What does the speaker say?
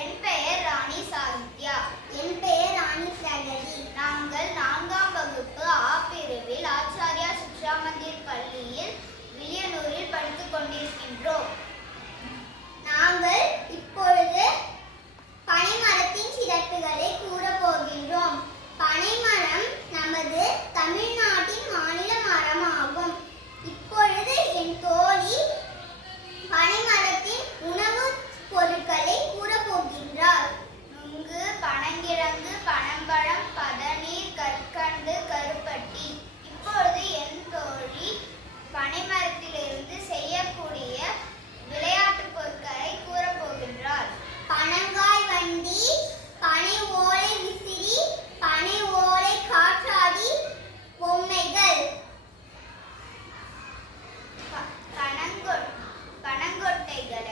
என் பெயர் ராணி சாகித்யா. என் பெயர் ராணி பிரகதி. நாங்கள் 4ஆம் வகுப்பு ஆ பிரிவில் ஆச்சாரியா சிக்ஷா மந்திர் பள்ளியில் வில்லியனூரில் படித்துக் கொண்டிருக்கின்றோம். நாங்கள் இப்பொழுது பனைமரத்தின் சிறப்புகளை கூறப்போகின்றோம். பனைமரம் நமது தமிழ்நாட்டின் மாநில மரமாகும். இப்பொழுது என் தோழி பனைமரத்தின் உணவுப் பொருட்களை கூறப்போகின்றார். நுங்கு, பனங்கிழங்கு, பனம்பழம், பதநீர், கற்கண்டு, கருப்பட்டி. இப்பொழுது என் தோழி பனைமரத்திலிருந்து செய்யக்கூடிய விளையாட்டு பொருட்களை கூறப்போகின்றார். பனங்காய் வண்டி, பனை ஓலை விசிறி, பனை ஓலை காற்றாடி பொம்மைகள். பனங்கொட்டைகளை